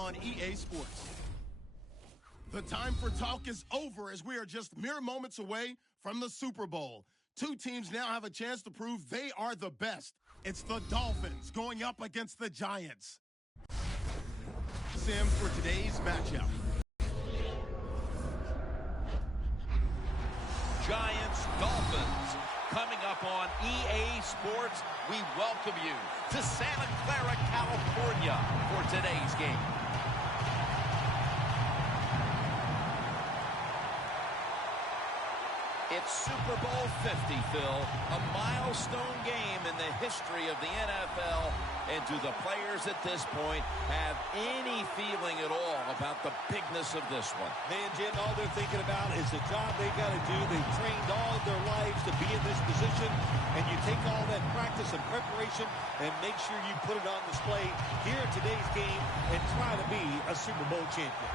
on EA Sports. The time for talk is over as we are just mere moments away from the Super Bowl. Two teams now have a chance to prove they are the best. It's the Dolphins going up against the Giants. Sim for today's matchup. Giants, Dolphins. Coming up on EA Sports, we welcome you to Santa Clara, California for today's game. It's Super Bowl 50, Phil, a milestone game in the history of the NFL. And do the players at this point have any feeling at all about the bigness of this one? Man, Jim, all they're thinking about is the job they've got to do. They've trained all of their lives to be in this position, and you take all that practice and preparation and make sure you put it on display here in today's game and try to be a Super Bowl champion.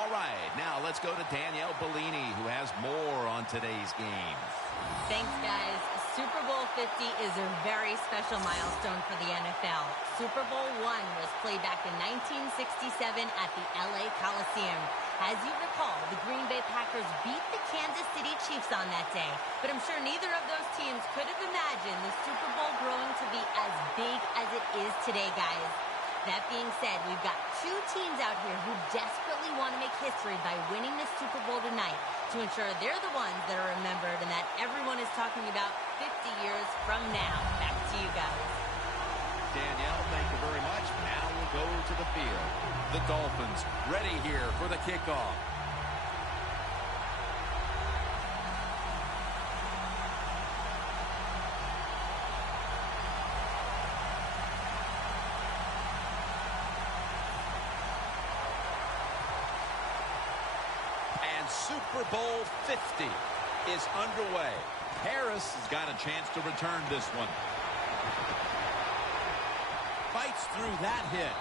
All right, now let's go to Danielle Bellini, who has more on today's game. Thanks, guys. Super Bowl 50 is a very special milestone for the NFL. Super Bowl I was played back in 1967 at the LA Coliseum. As you recall, the Green Bay Packers beat the Kansas City Chiefs on that day. But I'm sure neither of those teams could have imagined the Super Bowl growing to be as big as it is today, guys. That being said, we've got two teams out here who desperately want to make history by winning the Super Bowl tonight to ensure they're the ones that are remembered and that everyone is talking about 50 years from now. Back to you guys. Danielle, thank you very much. Now we'll go to the field. The Dolphins ready here for the kickoff. Super Bowl 50 is underway. Harris has got a chance to return this one. Fights through that hit.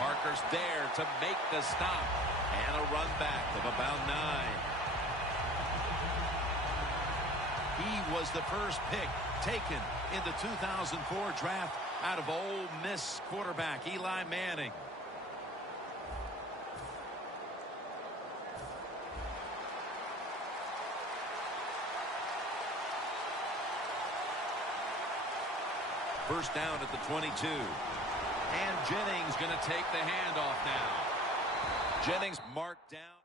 Parker's there to make the stop. And a run back of about 9. He was the first pick taken in the 2004 draft out of Ole Miss quarterback Eli Manning. First down at the 22. And Jennings going to take the handoff now. Jennings marked down.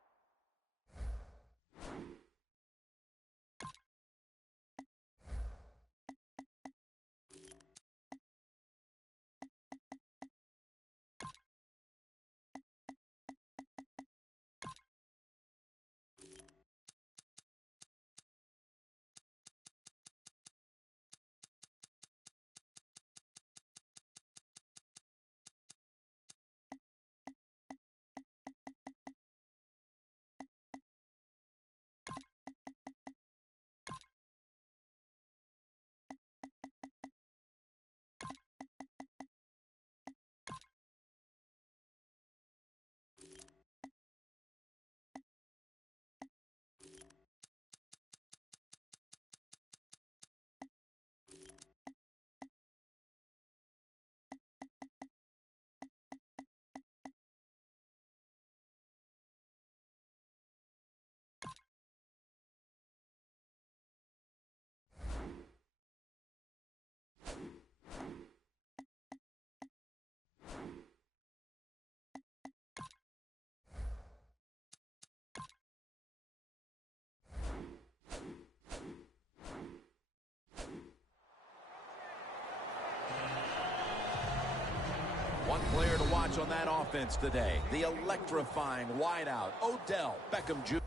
One player to watch on that offense today, the electrifying wideout, Odell Beckham Jr.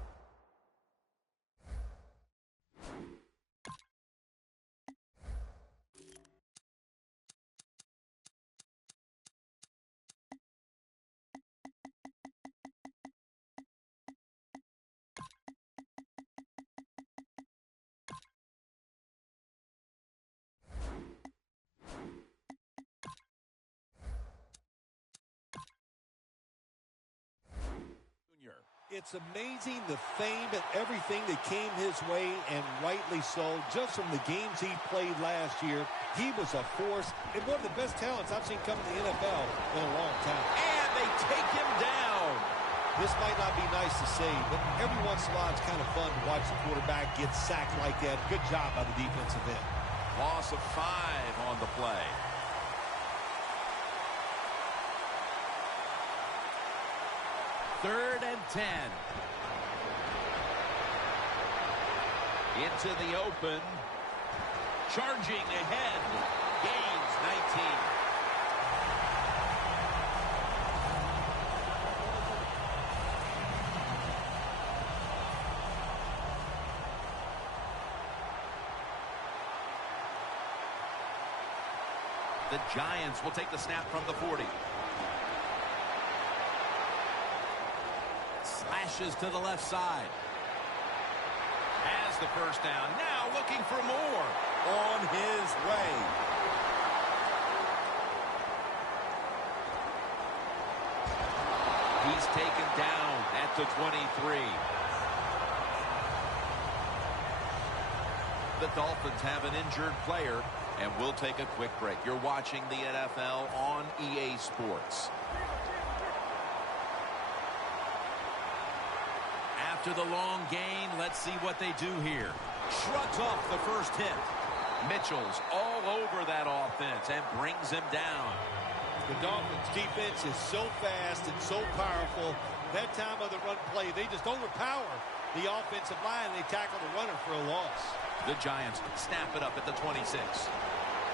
It's amazing the fame and everything that came his way, and rightly so, just from the games he played last year. He was a force and one of the best talents I've seen come to the NFL in a long time. And they take him down. This might not be nice to say, but every once in a while it's kind of fun to watch the quarterback get sacked like that. Good job by the defensive end. Loss of 5 on the play. Third and 10. Into the open. Charging ahead. Gains 19. The Giants will take the snap from the 40. Slashes to the left side. Has the first down. Now looking for more. On his way. He's taken down at the 23. The Dolphins have an injured player, and we'll take a quick break. You're watching the NFL on EA Sports. After the long gain, let's see what they do here. Shrugs off the first hit. Mitchell's all over that offense and brings him down. The Dolphins defense is so fast and so powerful. That time of the run play, they just overpower the offensive line. They tackle the runner for a loss. The Giants snap it up at the 26.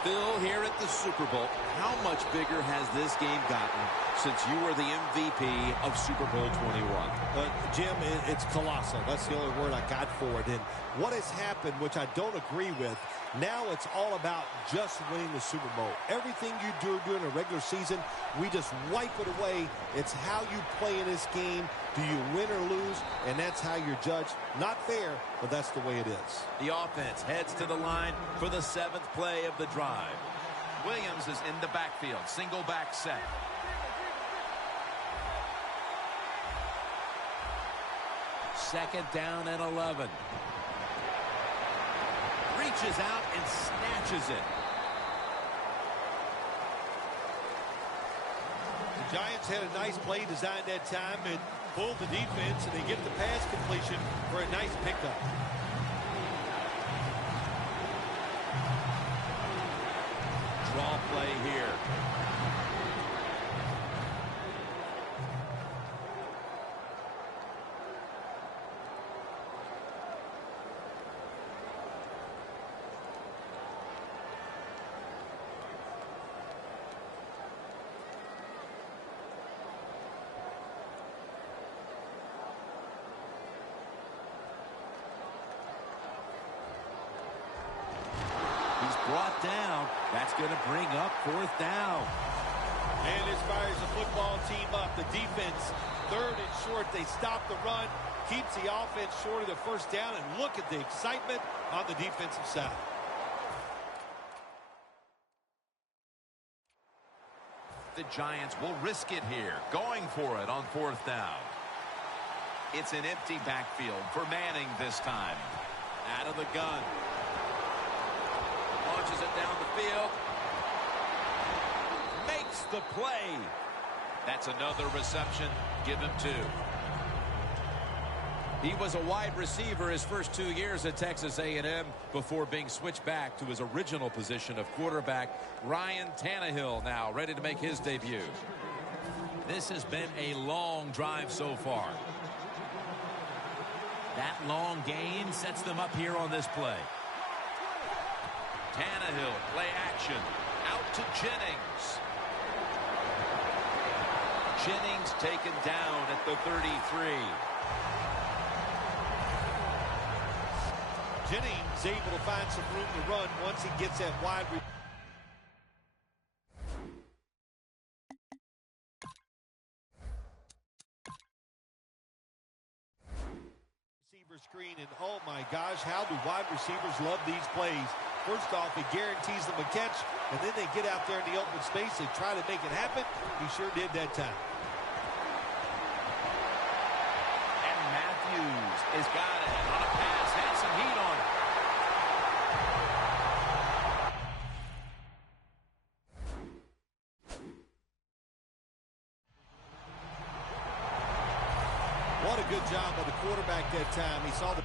Phil, here at the Super Bowl, how much bigger has this game gotten since you were the MVP of Super Bowl 21? Jim, it's colossal. That's the only word I got for it. And what has happened, which I don't agree with, now it's all about just winning the Super Bowl. Everything you do during a regular season, we just wipe it away. It's how you play in this game. Do you win or lose? And that's how you're judged. Not fair, but that's the way it is. The offense heads to the line for the 7th play of the drive. Williams is in the backfield. Single back set. Second down and 11. Reaches out and snatches it. The Giants had a nice play designed that time and pulled the defense, and they get the pass completion for a nice pickup. Draw play here. Brought down. That's going to bring up 4th down. And this fires the football team up. The defense, 3rd and short. They stop the run, keeps the offense short of the first down, and look at the excitement on the defensive side. The Giants will risk it here, going for it on 4th down. It's an empty backfield for Manning this time. Out of the gun. Launches it down the field. Makes the play. That's another reception. Give him 2. He was a wide receiver his first 2 years at Texas A&M before being switched back to his original position of quarterback. Ryan Tannehill now ready to make his debut. This has been a long drive so far. That long gain sets them up here on this play. Tannehill, play action, out to Jennings. Jennings taken down at the 33. Jennings able to find some room to run once he gets that wide receiver screen. And oh my gosh, how do wide receivers love these plays? First off, it guarantees them a catch, and then they get out there in the open space and try to make it happen. He sure did that time. And He's got it on a pass, has some heat on it. What a good job by the quarterback that time. He saw the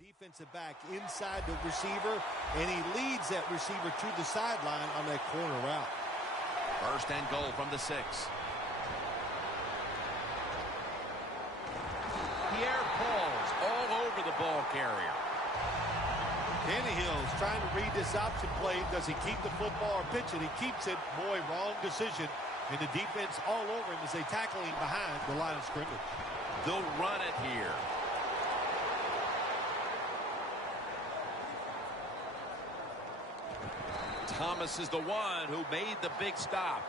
defensive back inside the receiver, and he leads that receiver to the sideline on that corner route. First and goal from the 6. Pierre Paul's all over the ball carrier. Tannehill's trying to read this option play. Does he keep the football or pitch it? He keeps it. Boy, wrong decision. And the defense all over him as they tackle him behind the line of scrimmage. They'll run it here. Thomas is the one who made the big stop.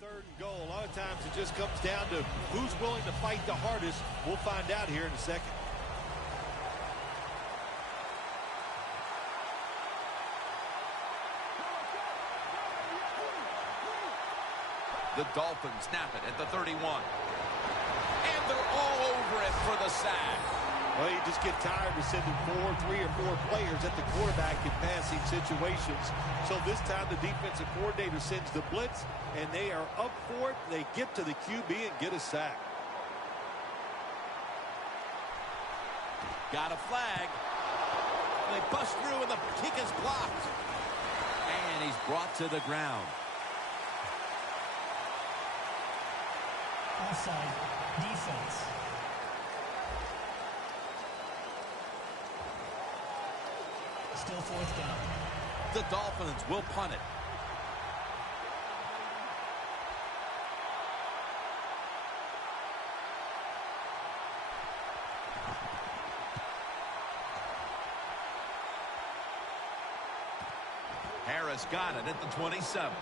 Third and goal. A lot of times it just comes down to who's willing to fight the hardest. We'll find out here in a second. The Dolphins snap it at the 31. And they're all over it for the sack. Well, you just get tired of sending 3 or 4 players at the quarterback in passing situations. So this time the defensive coordinator sends the blitz, and they are up for it. They get to the QB and get a sack. Got a flag. They bust through, and the kick is blocked. And he's brought to the ground. Offside, defense. Still fourth down. The Dolphins will punt it. Harris got it at the 27.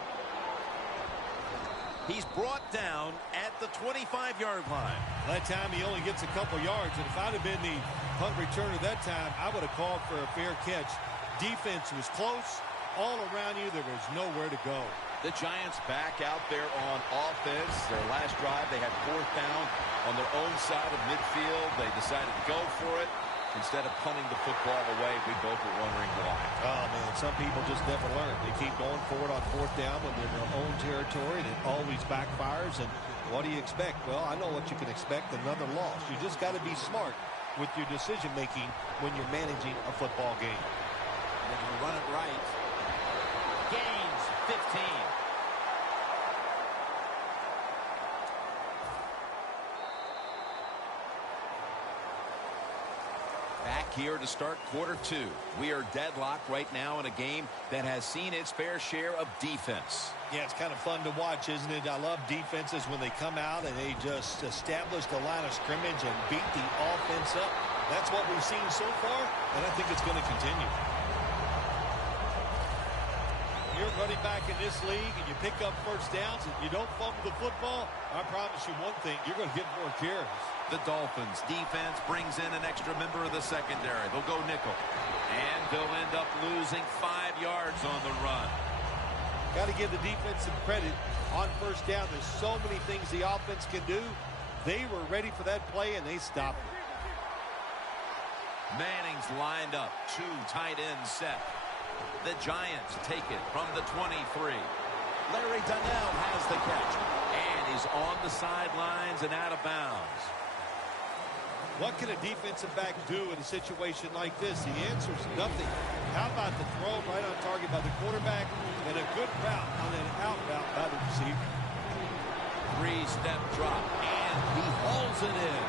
He's brought down at the 25-yard line. That time he only gets a couple yards, and if I'd have been the punt returner that time, I would have called for a fair catch. Defense was close. All around you, there was nowhere to go. The Giants back out there on offense. Their last drive, they had 4th down on their own side of midfield. They decided to go for it instead of punting the football away. We both were wondering why. Oh, man, some people just never learn. They keep going for it on 4th down when they're in their own territory, and it always backfires. And what do you expect? Well, I know what you can expect, another loss. You just got to be smart with your decision-making when you're managing a football game. They're going to run it right. Gains 15. Back here to start quarter 2. We are deadlocked right now in a game that has seen its fair share of defense. Yeah, it's kind of fun to watch, isn't it? I love defenses when they come out and they just establish the line of scrimmage and beat the offense up. That's what we've seen so far, and I think it's going to continue. You're running back in this league and you pick up first downs and you don't fumble the football, I promise you one thing, you're going to get more carries. The Dolphins defense brings in an extra member of the secondary. They'll go nickel. And they'll end up losing 5 yards on the run. Got to give the defense some credit on first down. There's so many things the offense can do. They were ready for that play and they stopped it. Manning's lined up. 2 tight ends set. The Giants take it from the 23. Larry Donnell has the catch. And he's on the sidelines and out of bounds. What can a defensive back do in a situation like this? The answer is nothing. How about the throw right on target by the quarterback and a good route on an out route by the receiver? 3-step drop, and he hauls it in.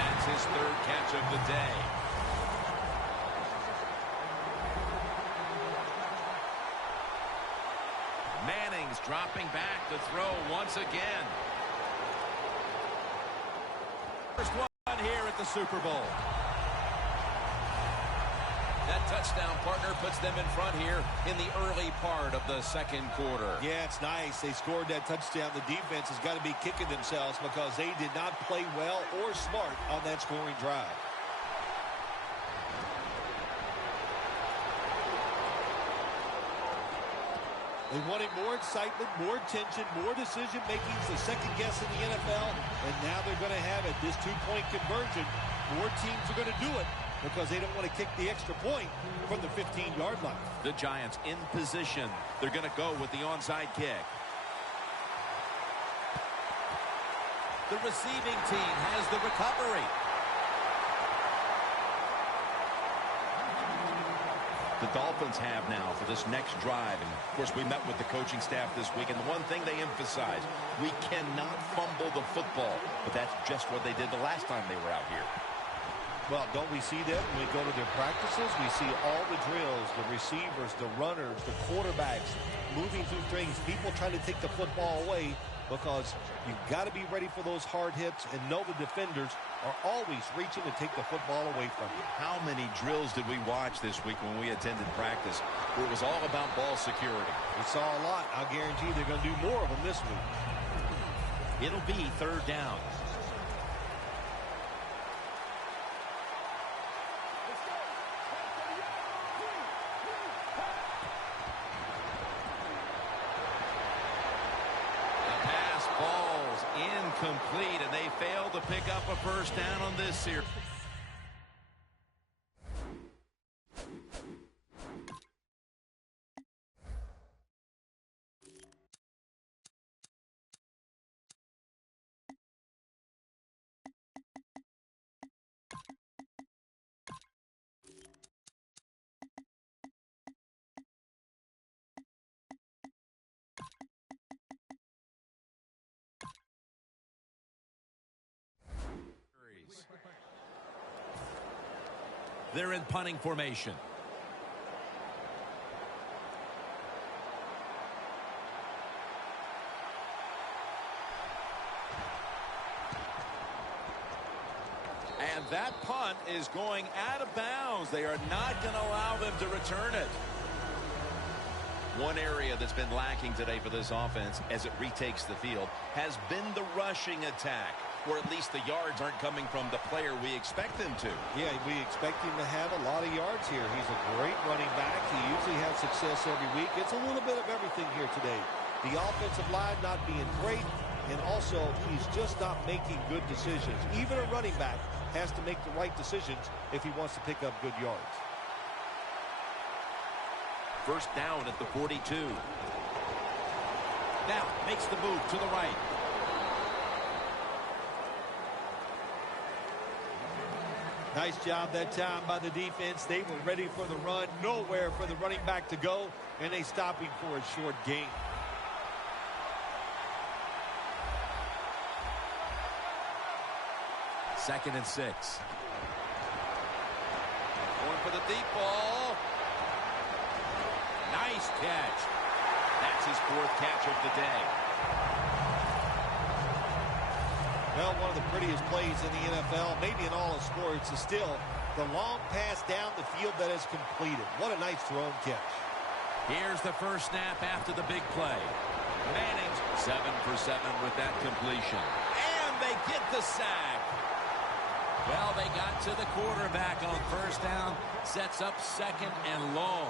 That's his 3rd catch of the day. Manning's dropping back to throw once again. the Super Bowl. That touchdown, partner, puts them in front here in the early part of the second quarter. Yeah, it's nice. They scored that touchdown. The defense has got to be kicking themselves because they did not play well or smart on that scoring drive. They wanted more excitement, more tension, more decision-making, the second guess in the NFL, and now they're going to have it. This two-point conversion, more teams are going to do it because they don't want to kick the extra point from the 15-yard line. The Giants in position. They're going to go with the onside kick. The receiving team has the recovery. The Dolphins have now for this next drive. And, of course, we met with the coaching staff this week, and the one thing they emphasized, we cannot fumble the football. But that's just what they did the last time they were out here. Well, don't we see that when we go to their practices? We see all the drills, the receivers, the runners, the quarterbacks moving through things, people trying to take the football away because you've got to be ready for those hard hits and know the defenders are always reaching to take the football away from you. How many drills did we watch this week when we attended practice where it was all about ball security? We saw a lot. I'll guarantee they're going to do more of them this week. It'll be third down. Incomplete, and they failed to pick up a first down on this series. They're in punting formation. And that punt is going out of bounds. They are not going to allow them to return it. One area that's been lacking today for this offense as it retakes the field has been the rushing attack, or at least the yards aren't coming from the player we expect them to. Yeah, we expect him to have a lot of yards here. He's a great running back. He usually has success every week. It's a little bit of everything here today. The offensive line not being great, and also he's just not making good decisions. Even a running back has to make the right decisions if he wants to pick up good yards. First down at the 42. Now makes the move to the right. Nice job that time by the defense. They were ready for the run. Nowhere for the running back to go, and they stop him for a short gain. Second and 6. Going for the deep ball. Nice catch. That's his fourth catch of the day. Well, one of the prettiest plays in the NFL, maybe in all of sports, is still the long pass down the field that is completed. What a nice thrown catch. Here's the first snap after the big play. Manning's 7 for 7 with that completion. And they get the sack. Well, they got to the quarterback on first down. Sets up second and long.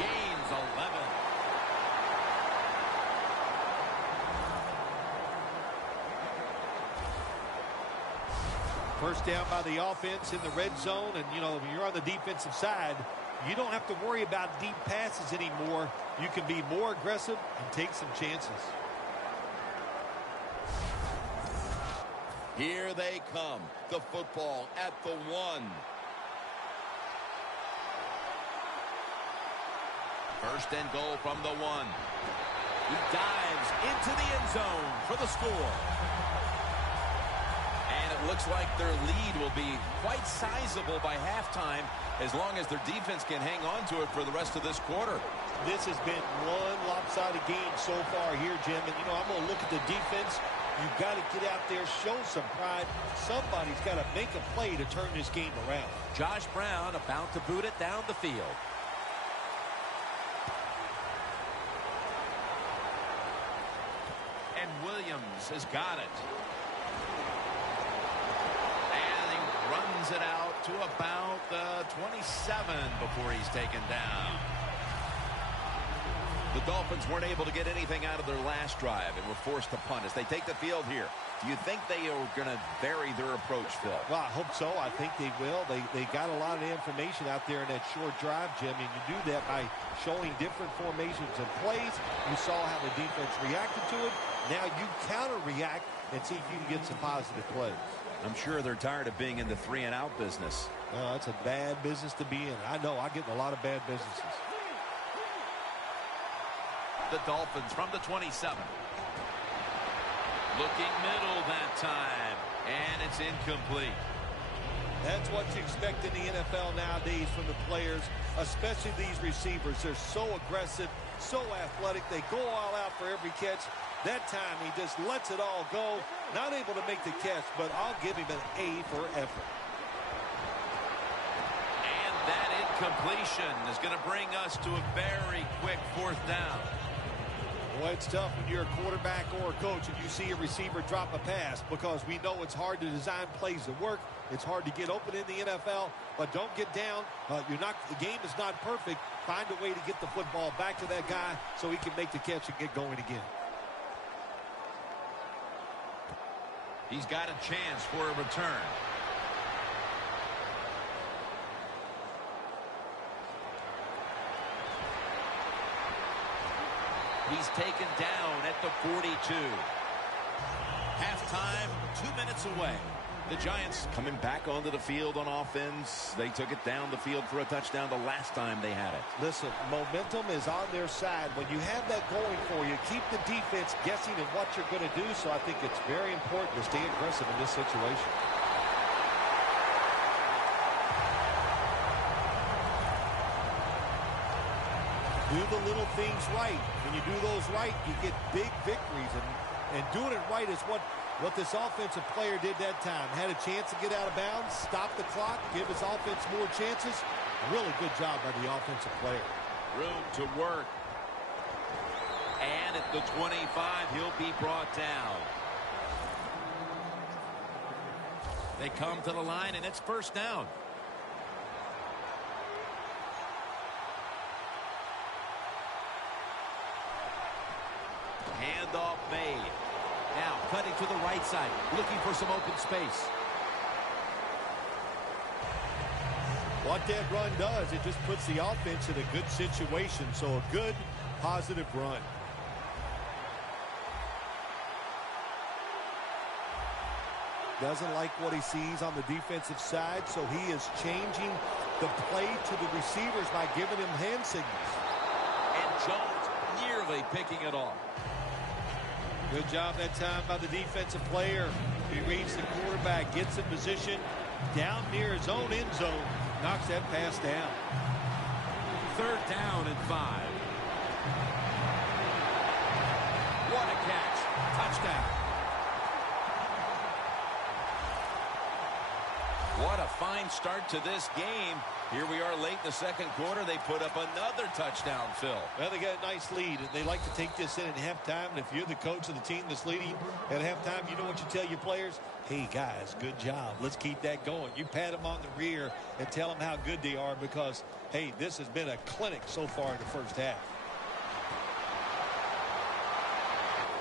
Gains 11. First down by the offense in the red zone. And, you know, when you're on the defensive side, you don't have to worry about deep passes anymore. You can be more aggressive and take some chances. Here they come. The football at the 1. First and goal from the 1. He dives into the end zone for the score. And it Looks like their lead will be quite sizable by halftime as long as their defense can hang on to it for the rest of this quarter. This has been one lopsided game so far here, Jim. And, I'm going to look at the defense. You've got to get out there, show some pride. Somebody's got to make a play to turn this game around. Josh Brown about to boot it down the field. And Williams has got it. And he runs it out to about the 27 before he's taken down. The Dolphins weren't able to get anything out of their last drive and were forced to punt as they take the field here. Do you think they are going to vary their approach, Phil? Well, I hope so. I think they will. They got a lot of information out there in that short drive, Jim, and you do that by showing different formations and plays. You saw how the defense reacted to it. Now you counter-react and see if you can get some positive plays. I'm sure they're tired of being in the 3-and-out business. It's a bad business to be in. I know. I get in a lot of bad businesses. The Dolphins from the 27. Looking middle that time, and it's incomplete. That's what you expect in the NFL nowadays from the players, especially these receivers. They're so aggressive, so athletic. They go all out for every catch. That time he just lets it all go. Not able to make the catch, but I'll give him an A for effort. And that incompletion is going to bring us to a very quick 4th down. Well, it's tough when you're a quarterback or a coach and you see a receiver drop a pass because we know it's hard to design plays that work. It's hard to get open in the NFL, but don't get down. The game is not perfect. Find a way to get the football back to that guy so he can make the catch and get going again. He's got a chance for a return. He's taken down at the 42. Halftime, 2 minutes away. The Giants coming back onto the field on offense. They took it down the field for a touchdown the last time they had it. Listen, momentum is on their side. When you have that going for you, keep the defense guessing at what you're going to do. So I think it's very important to stay aggressive in this situation. Do the little things right. When you do those right, you get big victories. And doing it right is what this offensive player did that time. Had a chance to get out of bounds, stop the clock, give his offense more chances. Really good job by the offensive player. Room to work. And at the 25, he'll be brought down. They come to the line, and it's 1st down. Handoff made. Now cutting to the right side, looking for some open space. What that run does, it just puts the offense in a good situation. So a good, positive run. Doesn't like what he sees on the defensive side, so he is changing the play to the receivers by giving him hand signals. And Jones nearly picking it off. Good job that time by the defensive player. He reads the quarterback, gets in position down near his own end zone, knocks that pass down. 3rd down and 5. What a catch. Touchdown. What a fine start to this game. Here we are late in the 2nd quarter. They put up another touchdown, Phil. Well, they got a nice lead, and they like to take this in at halftime. And if you're the coach of the team that's leading at halftime, you know what you tell your players? Hey, guys, good job. Let's keep that going. You pat them on the rear and tell them how good they are because, hey, this has been a clinic so far in the 1st half.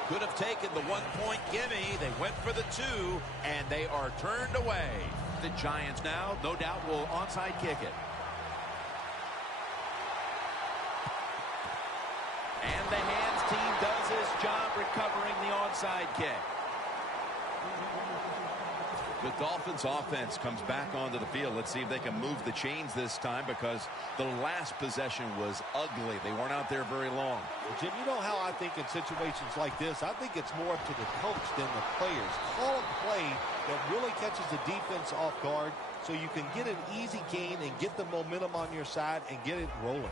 Could have taken the 1-point gimme. They went for the 2, and they are turned away. The Giants now, no doubt, will onside kick it. And the hands team does his job recovering the onside kick. The Dolphins offense comes back onto the field. Let's see if they can move the chains this time, because the last possession was ugly. They weren't out there very long. Well, Jim, you know how I think in situations like this, I think it's more up to the coach than the players. Call a play that really catches the defense off guard so you can get an easy gain and get the momentum on your side and get it rolling.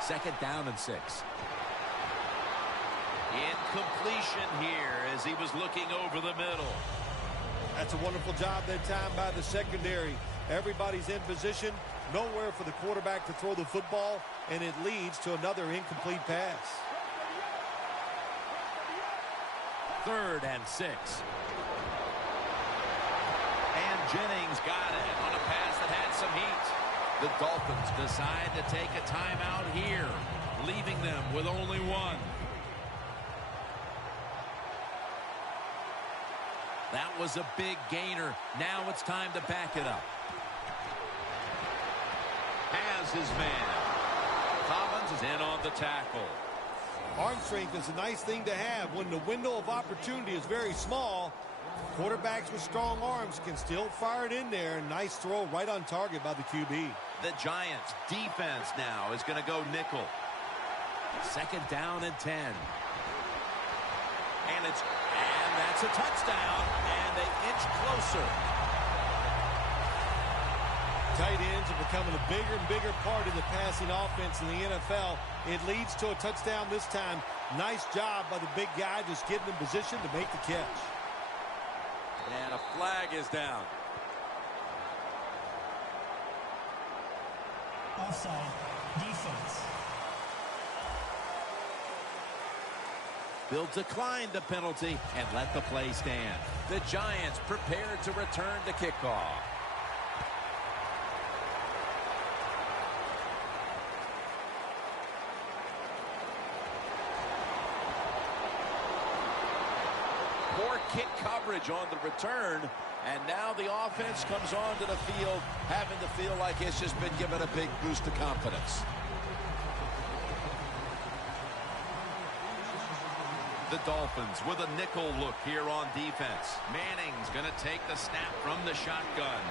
Second down and 6. Incompletion here as he was looking over the middle. That's a wonderful job that time by the secondary. Everybody's in position. Nowhere for the quarterback to throw the football, and it leads to another incomplete pass. 3rd and 6. And Jennings got it on a pass that had some heat. The Dolphins decide to take a timeout here, leaving them with only one. That was a big gainer. Now it's time to back it up. Has his man. Collins is in on the tackle. Arm strength is a nice thing to have. When the window of opportunity is very small, quarterbacks with strong arms can still fire it in there. Nice throw right on target by the QB. The Giants defense now is going to go nickel. 2nd down and 10. And that's a touchdown, and they inch closer. Tight ends are becoming a bigger and bigger part of the passing offense in the NFL. It leads to a touchdown this time. Nice job by the big guy just getting in position to make the catch. And a flag is down. Offside. Defense. They'll decline the penalty and let the play stand. The Giants prepared to return to kickoff. Poor kick coverage on the return, and now the offense comes onto the field having to feel like it's just been given a big boost of confidence. The Dolphins with a nickel look here on defense. Manning's going to take the snap from the shotgun.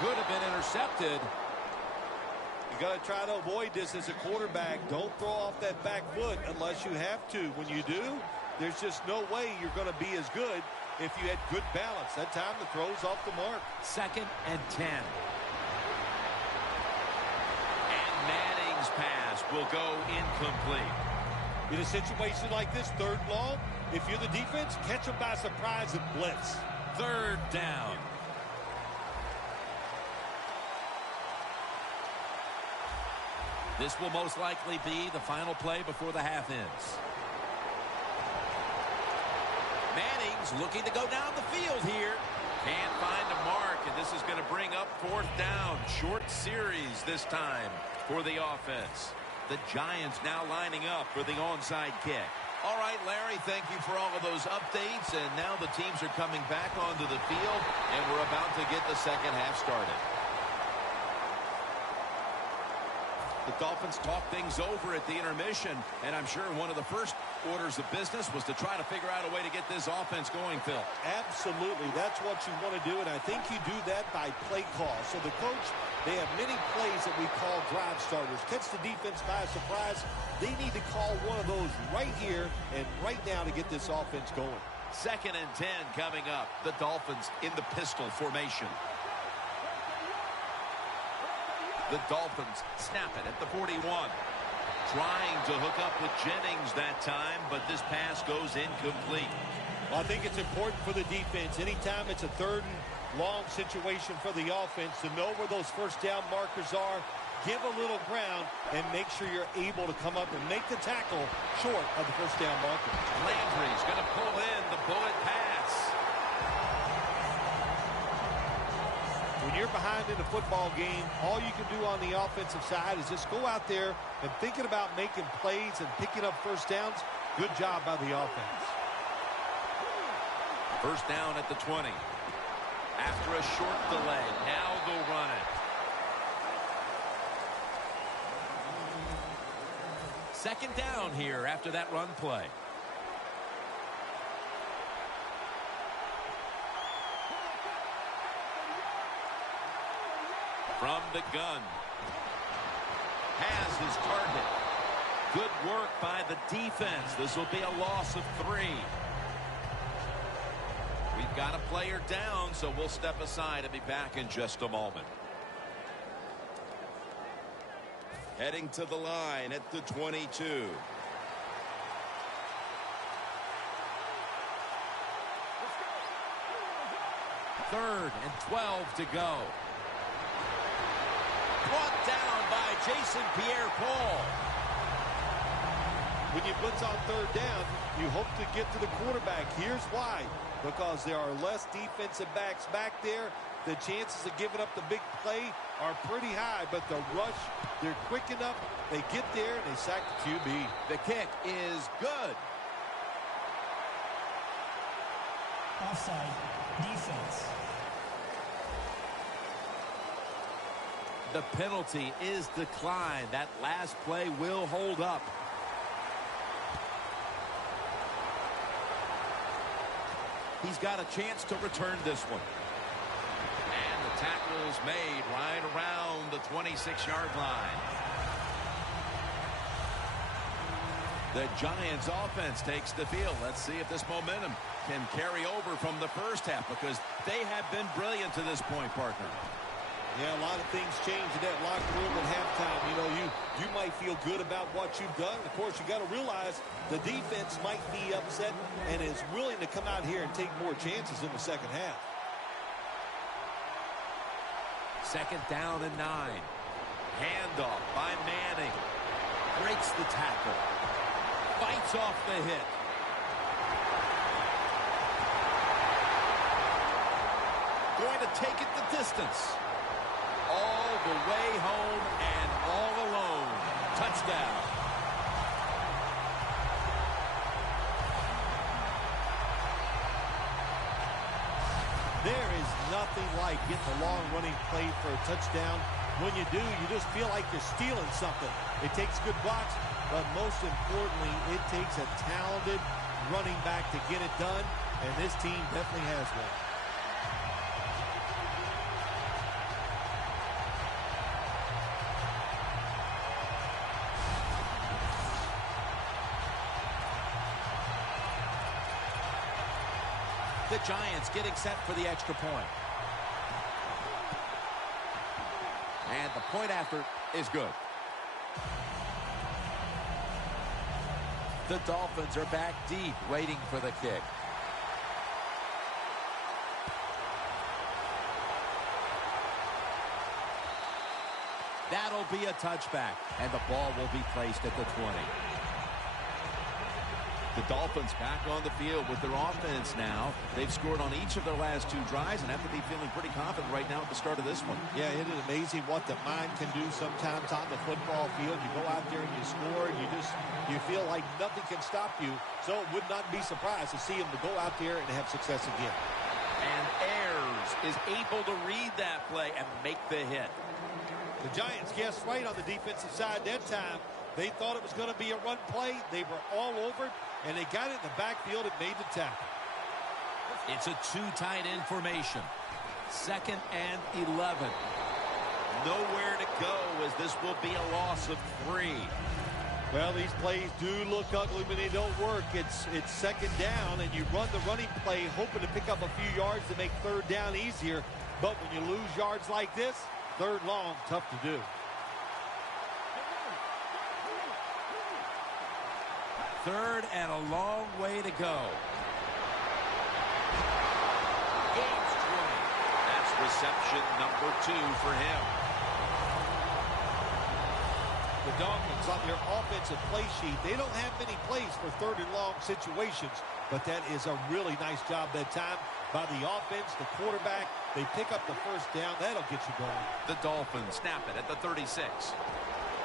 Could have been intercepted. You got to try to avoid this as a quarterback. Don't throw off that back foot unless you have to. When you do, there's just no way you're going to be as good if you had good balance. That time the throw's off the mark. 2nd and 10. And Manning's pass will go incomplete. In a situation like this, 3rd and long, if you're the defense, catch them by surprise and blitz. 3rd down. This will most likely be the final play before the half ends. Manning's looking to go down the field here. Can't find a mark, and this is going to bring up 4th down. Short series this time for the offense. The Giants now lining up for the onside kick. All right, Larry, thank you for all of those updates, and now the teams are coming back onto the field, and we're about to get the second half started. The Dolphins talk things over at the intermission, and I'm sure one of the first orders of business was to try to figure out a way to get this offense going, Phil. Absolutely. That's what you want to do, and I think you do that by play call. So the coach, they have many plays that we call drive starters. Catch the defense by surprise. They need to call one of those right here and right now to get this offense going. 2nd and 10 coming up. The Dolphins in the pistol formation. The Dolphins snap it at the 41. Trying to hook up with Jennings that time, but this pass goes incomplete. Well, I think it's important for the defense. Anytime it's a 3rd and long situation for the offense to know where those 1st down markers are, give a little ground, and make sure you're able to come up and make the tackle short of the 1st down marker. Landry's going to pull in the bullet pass. When you're behind in a football game, all you can do on the offensive side is just go out there and thinking about making plays and picking up 1st downs. Good job by the offense. 1st down at the 20. After a short delay, now they'll run it. second down here after that run play. From the gun. Has his target. Good work by the defense. This will be a loss of 3. We've got a player down, so we'll step aside and be back in just a moment. Heading to the line at the 22. Third and 12 to go. Brought down by Jason Pierre-Paul. When you blitz on third down, you hope to get to the quarterback. Here's why. Because there are less defensive backs back there. The chances of giving up the big play are pretty high. But the rush, they're quick enough. They get there and they sack the QB. The kick is good. Offside. Defense. The penalty is declined. That last play will hold up. He's got a chance to return this one. And the tackle is made right around the 26-yard line. The Giants offense takes the field. Let's see if this momentum can carry over from the first half, because they have been brilliant to this point, partner. Yeah, a lot of things change in that locker room at halftime. You know, you might feel good about what you've done. Of course, you got to realize the defense might be upset and is willing to come out here and take more chances in the second half. Second down and 9. Handoff by Manning. Breaks the tackle. Fights off the hit. Going to take it the distance. All the way home and all alone. Touchdown. There is nothing like getting a long running play for a touchdown. When you do, you just feel like you're stealing something. It takes good blocks, but most importantly, it takes a talented running back to get it done, and this team definitely has one. The Giants getting set for the extra point. And the point after is good. The Dolphins are back deep, waiting for the kick. That'll be a touchback, and the ball will be placed at the 20. The Dolphins back on the field with their offense now. They've scored on each of their last 2 drives and have to be feeling pretty confident right now at the start of this one. Yeah, it is amazing what the mind can do sometimes on the football field. You go out there and you score, and you feel like nothing can stop you. So it would not be surprised to see him to go out there and have success again. And Ayers is able to read that play and make the hit. The Giants guessed right on the defensive side that time. They thought it was going to be a run play. They were all over it, and they got it in the backfield and made the tackle. It's a 2 tight end formation. 2nd and 11. Nowhere to go, as this will be a loss of 3. Well, these plays do look ugly when they don't work. It's 2nd down, and you run the running play hoping to pick up a few yards to make 3rd down easier. But when you lose yards like this, 3rd long, tough to do. Third and a long way to go. Gains 20. That's reception number 2 for him. The Dolphins on their offensive play sheet, they don't have many plays for 3rd and long situations, but that is a really nice job that time by the offense, the quarterback. They pick up the 1st down. That'll get you going. The Dolphins snap it at the 36.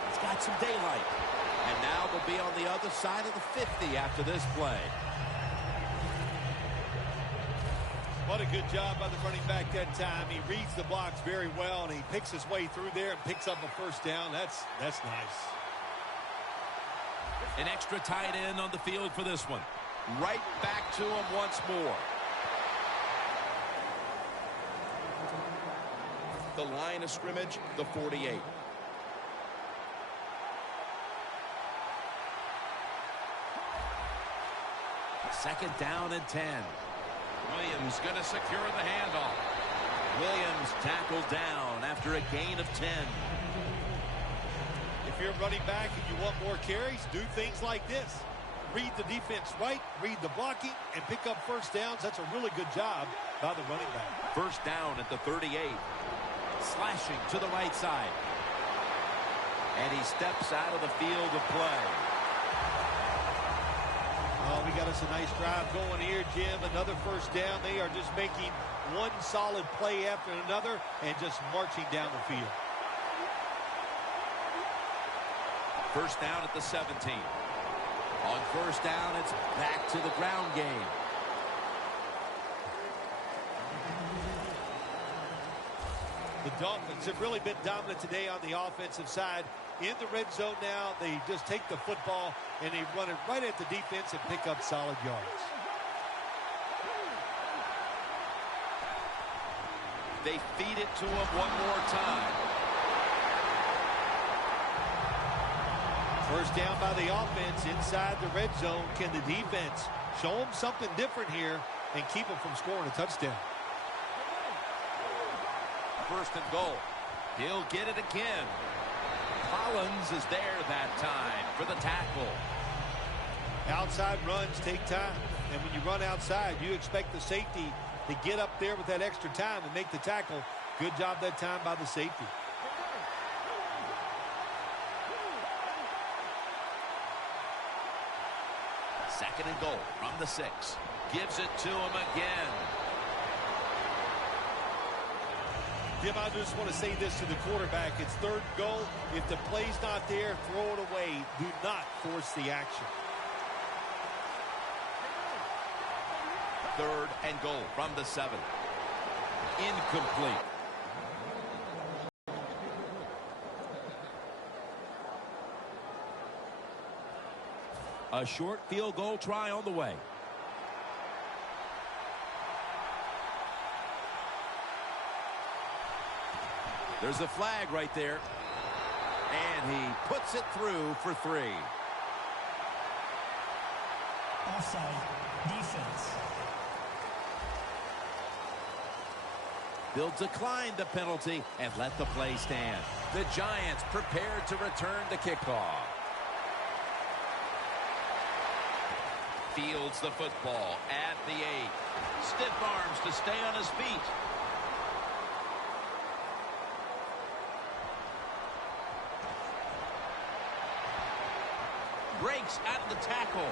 It's got some daylight. And now they'll be on the other side of the 50 after this play. What a good job by the running back that time. He reads the blocks very well, and he picks his way through there and picks up a 1st down. That's nice. An extra tight end on the field for this one. Right back to him once more. The line of scrimmage, the 48. Second down and 10. Williams going to secure the handoff. Williams tackled down after a gain of 10. If you're running back and you want more carries, do things like this. Read the defense right, read the blocking, and pick up first downs. That's a really good job by the running back. First down at the 38. Slashing to the right side. And he steps out of the field of play. Oh, we got us a nice drive going here, Jim. Another first down. They are just making one solid play after another and just marching down the field. First down at the 17. On first down, it's back to the ground game. The Dolphins have really been dominant today on the offensive side. In the red zone now, they just take the football and they run it right at the defense and pick up solid yards. They feed it to him one more time. First down by the offense inside the red zone. Can the defense show them something different here and keep them from scoring a touchdown? First and goal. He'll get it again. Collins is there that time for the tackle. Outside runs take time. And when you run outside, you expect the safety to get up there with that extra time and make the tackle. Good job that time by the safety. Second and goal from the 6. Gives it to him again. Jim, I just want to say this to the quarterback. It's third and goal. If the play's not there, throw it away. Do not force the action. Third and goal from the 7. Incomplete. A short field goal try on the way. There's a flag right there. And he puts it through for 3. Offside. Defense. They'll decline the penalty and let the play stand. The Giants prepared to return the kickoff. Fields the football at the 8. Stiff arms to stay on his feet. Breaks out of the tackle.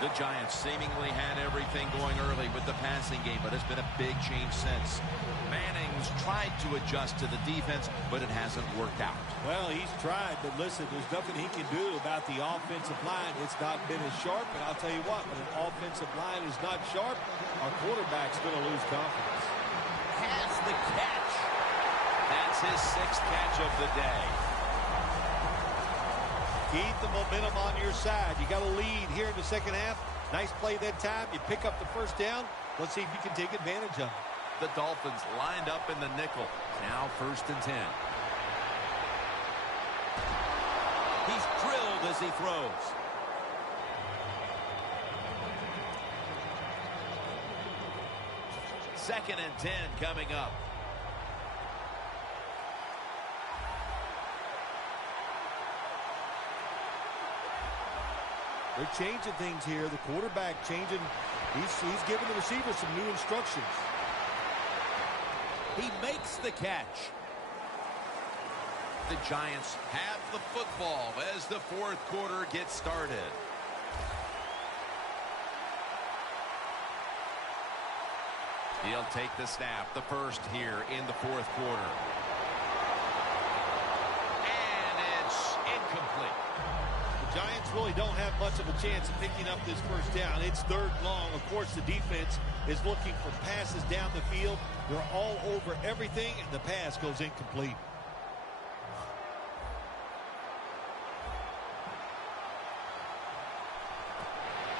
The Giants seemingly had everything going early with the passing game, but it's been a big change since. Manning's tried to adjust to the defense, but it hasn't worked out. Well, he's tried, but listen, there's nothing he can do about the offensive line. It's not been as sharp, and I'll tell you what, when an offensive line is not sharp, our quarterback's going to lose confidence. Has the catch. That's his 6th catch of the day. Keep the momentum on your side. You got a lead here in the second half. Nice play that time. You pick up the first down. Let's see if you can take advantage of it. The Dolphins lined up in the nickel. Now first and 10. He's drilled as he throws. Second and 10 coming up. They're changing things here. The quarterback changing. He's giving the receiver some new instructions. He makes the catch. The Giants have the football as the 4th quarter gets started. He'll take the snap, the first here in the 4th quarter. And it's incomplete. Giants really don't have much of a chance of picking up this first down. It's third and long. Of course, the defense is looking for passes down the field. They're all over everything, and the pass goes incomplete.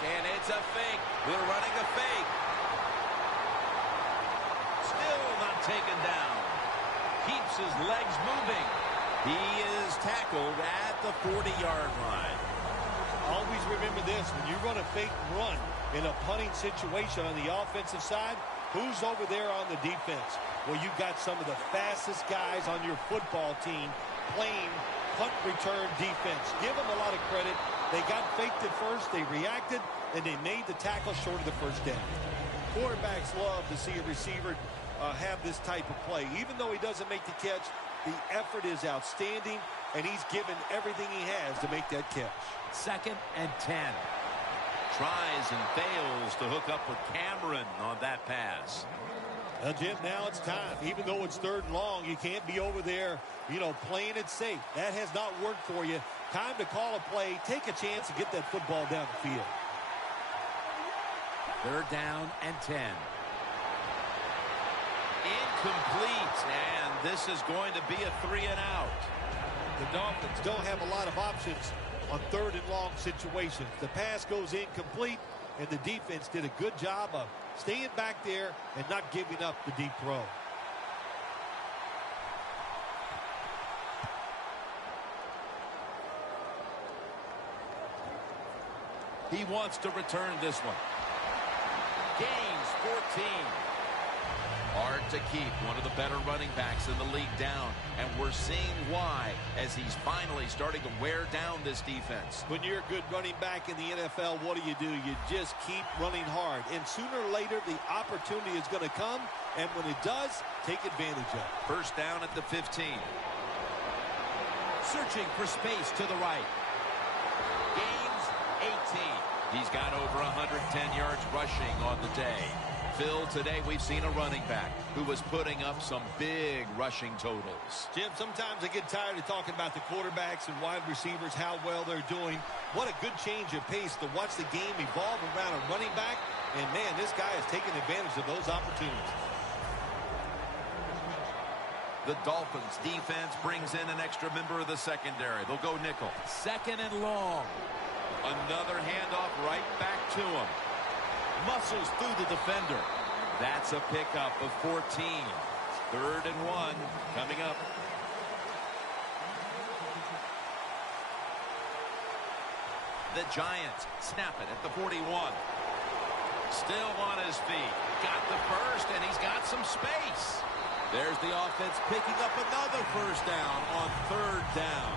and it's a fake. They're running a fake. Still not taken down. Keeps his legs moving. He is tackled at the 40-yard line. Always remember this, when you run a fake run in a punting situation on the offensive side, who's over there on the defense? Well, you've got some of the fastest guys on your football team playing punt return defense. Give them a lot of credit. They got faked at first, they reacted, and they made the tackle short of the first down. Quarterbacks love to see a receiver have this type of play. Even though he doesn't make the catch, the effort is outstanding, and he's given everything he has to make that catch. 2nd and 10. Tries and fails to hook up with Cameron on that pass. Well, Jim, now it's time. Even though it's 3rd and long, you can't be over there, playing it safe. That has not worked for you. Time to call a play, take a chance to get that football down the field. 3rd down and 10. Incomplete, and this is going to be a 3-and-out. The Dolphins don't have a lot of options on 3rd and long situations. The pass goes incomplete, and the defense did a good job of staying back there and not giving up the deep throw. He wants to return this one. Gains 14. Hard to keep one of the better running backs in the league down, and we're seeing why as he's finally starting to wear down this defense. When you're a good running back in the NFL, what do? You just keep running hard, and sooner or later the opportunity is going to come, and when it does, take advantage of it. 1st down at the 15. Searching for space to the right. Gains 18. He's got over 110 yards rushing on the day. Phil, today we've seen a running back who was putting up some big rushing totals. Jim, sometimes I get tired of talking about the quarterbacks and wide receivers, how well they're doing. What a good change of pace to watch the game evolve around a running back. And, man, this guy is taking advantage of those opportunities. The Dolphins defense brings in an extra member of the secondary. They'll go nickel. 2nd and long. Another handoff right back to him. Muscles through the defender. That's a pickup of 14. 3rd and 1 coming up. The Giants snap it at the 41. Still on his feet. Got the first, and he's got some space. There's the offense picking up another 1st down on 3rd down.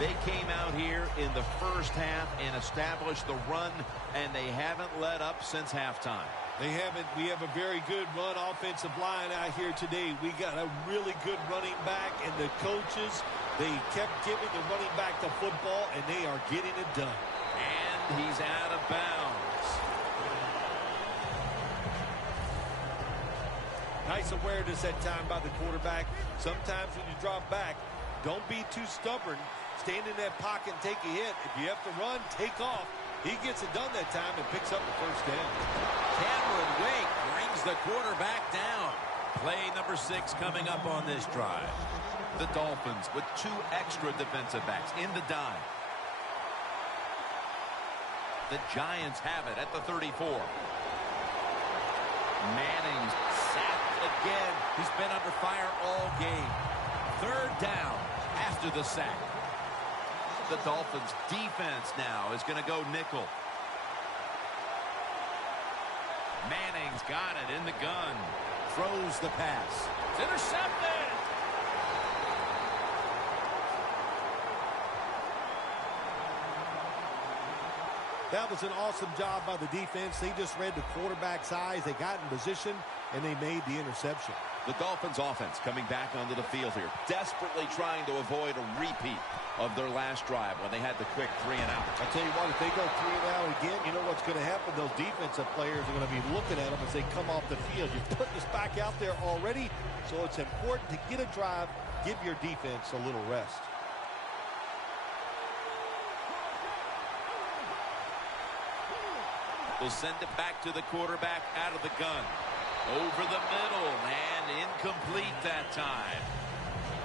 They came out here in the 1st half and established the run, and they haven't let up since halftime. They haven't. We have a very good run offensive line out here today. We got a really good running back, and the coaches, they kept giving the running back the football, and they are getting it done. And he's out of bounds. Nice awareness that time by the quarterback. Sometimes when you drop back, don't be too stubborn. Stand in that pocket and take a hit. If you have to run, take off. He gets it done that time and picks up the 1st down. Cameron Wake brings the quarterback down. Play number 6 coming up on this drive. The Dolphins with 2 extra defensive backs in the dime. The Giants have it at the 34. Manning's sacked again. He's been under fire all game. 3rd down after the sack. The Dolphins defense now is going to go nickel. Manning's got it in the gun. Throws the pass. It's intercepted. That was an awesome job by the defense. They just read the quarterback's eyes. They got in position, and they made the interception. The Dolphins offense coming back onto the field here, desperately trying to avoid a repeat of their last drive when they had the quick 3-and-out. I tell you what, if they go 3-and-out again, you know what's going to happen? Those defensive players are going to be looking at them as they come off the field. You're putting this back out there already, so it's important to get a drive, give your defense a little rest. They'll send it back to the quarterback out of the gun. Over the middle, and incomplete that time.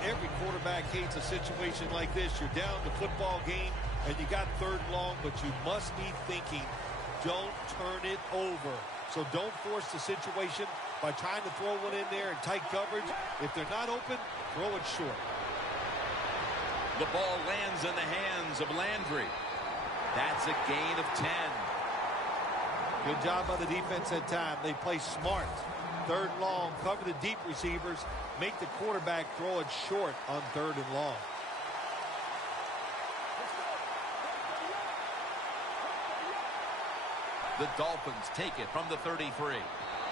every quarterback hates a situation like this. You're down the football game, and you got 3rd and long, but you must be thinking, don't turn it over. So don't force the situation by trying to throw one in there in tight coverage. If they're not open, throw it short. The ball lands in the hands of Landry. That's a gain of 10. Good job by the defense that time. They play smart. 3rd and long, cover the deep receivers, make the quarterback throw it short on 3rd and long. The Dolphins take it from the 33.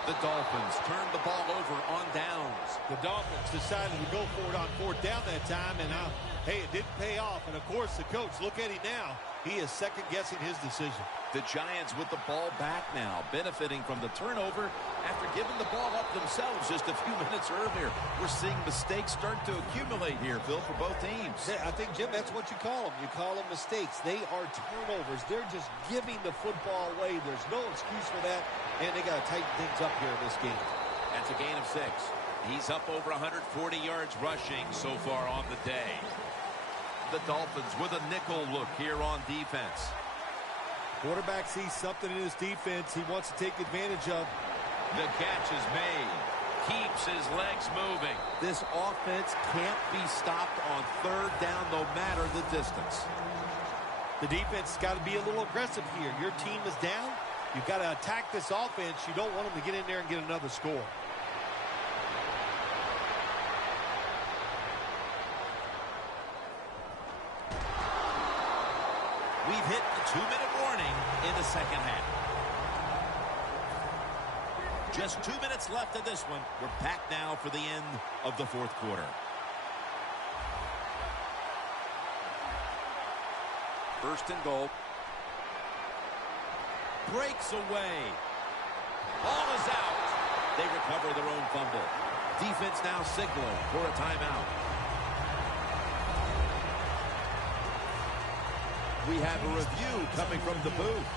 The Dolphins turn the ball over on downs. The Dolphins decided to go for it on 4th down that time, and hey, it didn't pay off. And, of course, the coach, look at him now. He is second-guessing his decision. The Giants with the ball back now, benefiting from the turnover after giving the ball up themselves just a few minutes earlier. We're seeing mistakes start to accumulate here, Phil, for both teams. I think, Jim, that's what you call them. You call them mistakes. They are turnovers. They're just giving the football away. There's no excuse for that, and they got to tighten things up here in this game. That's a gain of 6. He's up over 140 yards rushing so far on the day. The Dolphins with a nickel look here on defense. Quarterback sees something in his defense he wants to take advantage of. The catch is made. Keeps his legs moving. This offense can't be stopped on 3rd down no matter the distance. The defense has got to be a little aggressive here. Your team is down. You've got to attack this offense. You don't want them to get in there and get another score. We've hit the 2-minute warning in the second half. Just 2 minutes left of this one. We're back now for the end of the 4th quarter. First and goal. Breaks away. Ball is out. They recover their own fumble. Defense now signaling for a timeout. We have a review coming from the booth.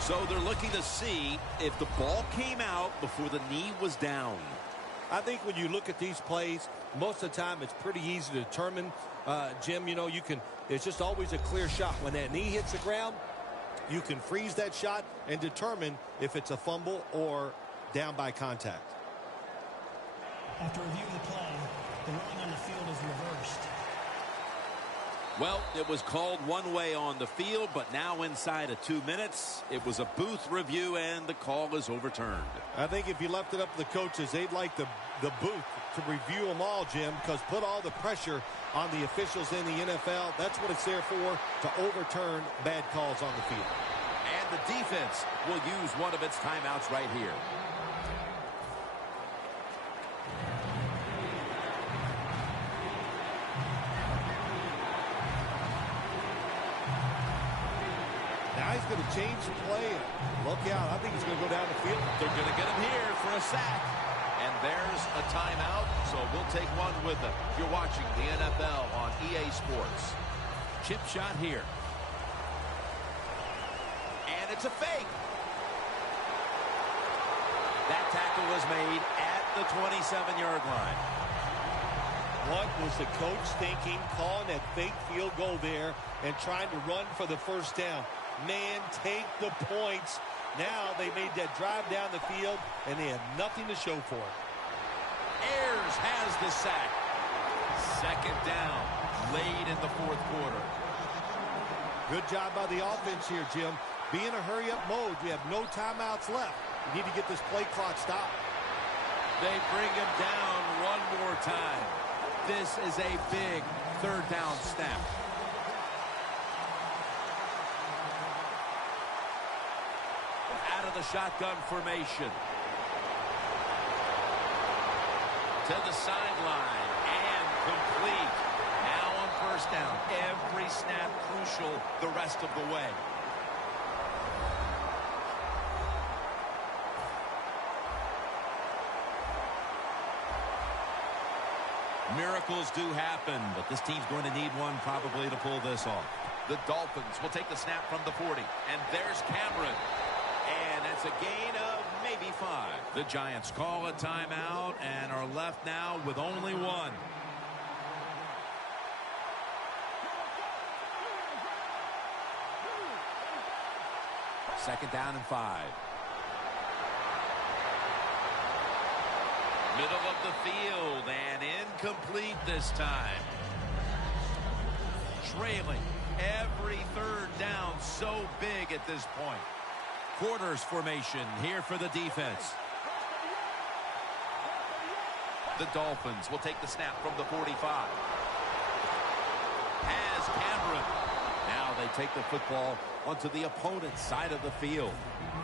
So they're looking to see if the ball came out before the knee was down. I think when you look at these plays, most of the time it's pretty easy to determine. Jim, you know, it's just always a clear shot. When that knee hits the ground, you can freeze that shot and determine if it's a fumble or down by contact. After reviewing the play, the ruling on the field is reversed. Well, it was called one way on the field, but now inside of 2 minutes, it was a booth review, and the call is overturned. I think if you left it up to the coaches, they'd like the booth to review them all, Jim, because put all the pressure on the officials in the NFL. That's what it's there for, to overturn bad calls on the field. And the defense will use one of its timeouts right here. He's going to change the play. Look out. I think he's going to go down the field. They're going to get him here for a sack. And there's a timeout, so we'll take one with them. You're watching the NFL on EA Sports. Chip shot here. And it's a fake. That tackle was made at the 27-yard line. What was the coach thinking, calling that fake field goal there and trying to run for the first down? Man, take the points. Now they made that drive down the field, and they have nothing to show for it. Ayers has the sack. Second down, late in the 4th quarter. Good job by the offense here, Jim. Be in a hurry-up mode. You have no timeouts left. You need to get this play clock stopped. They bring him down one more time. This is a big 3rd down snap. Out of the shotgun formation. To the sideline and complete. Now on first down. Every snap crucial the rest of the way. Miracles do happen, but this team's going to need one probably to pull this off. The Dolphins will take the snap from the 40, and there's Cameron. And that's a gain of maybe 5. The Giants call a timeout and are left now with only one. 2nd down and 5. Middle of the field and incomplete this time. Trailing every 3rd down so big at this point. Quarters formation here for the defense. The Dolphins will take the snap from the 45. Has Cameron. Now they take the football onto the opponent's side of the field.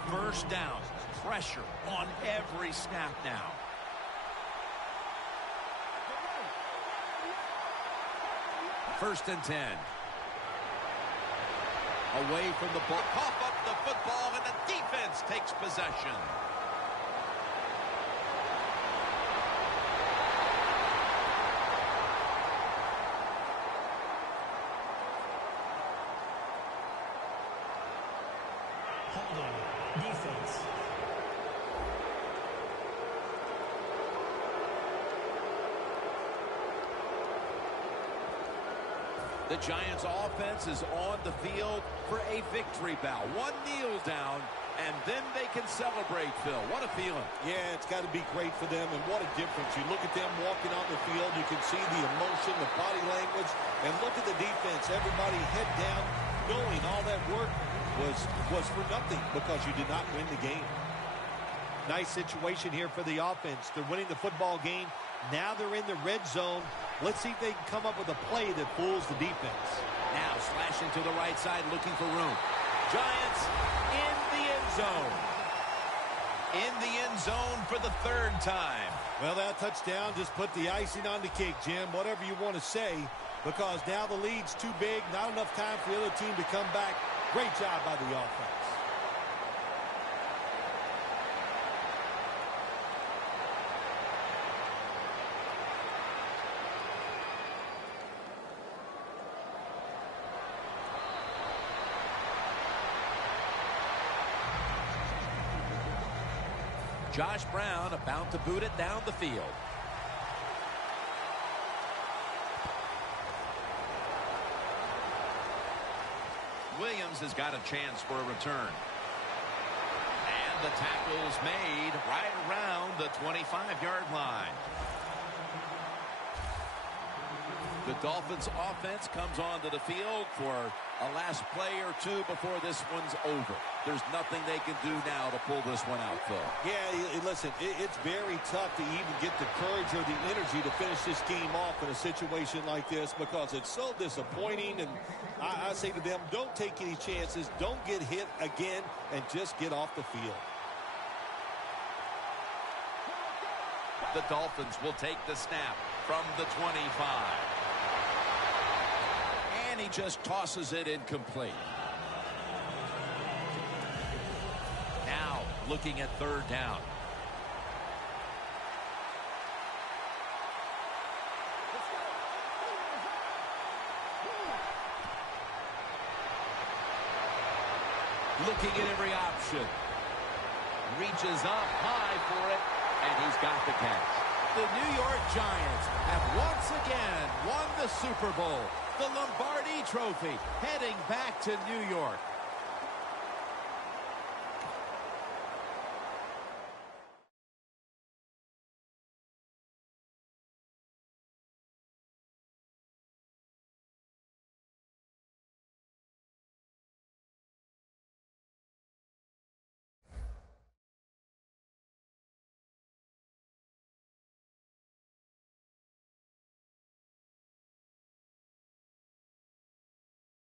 1st down. Pressure on every snap now. First and 10. Away from the ball. Cough up the football, and the defense takes possession. Holding. Defense. The Giants offense is on the field for a victory bow. 1 kneel down, and then they can celebrate, Phil. What a feeling. Yeah, it's got to be great for them, and what a difference. You look at them walking on the field, you can see the emotion, the body language, and look at the defense. Everybody head down, knowing all that work was for nothing because you did not win the game. Nice situation here for the offense. They're winning the football game. Now they're in the red zone. Let's see if they can come up with a play that fools the defense. Now slashing to the right side, looking for room. Giants in the end zone. In the end zone for the 3rd time. Well, that touchdown just put the icing on the cake, Jim, whatever you want to say, because now the lead's too big, not enough time for the other team to come back. Great job by the offense. Josh Brown about to boot it down the field. Williams has got a chance for a return. And the tackle's made right around the 25-yard line. The Dolphins offense comes onto the field for a last play or two before this one's over. There's nothing they can do now to pull this one out, Phil. Yeah, listen, it's very tough to even get the courage or the energy to finish this game off in a situation like this because it's so disappointing. And I say to them, don't take any chances. Don't get hit again and just get off the field. The Dolphins will take the snap from the 25. And he just tosses it incomplete. Now looking at 3rd down. Looking at every option. Reaches up high for it, and he's got the catch. The New York Giants have once again won the Super Bowl. The Lombardi Trophy heading back to New York.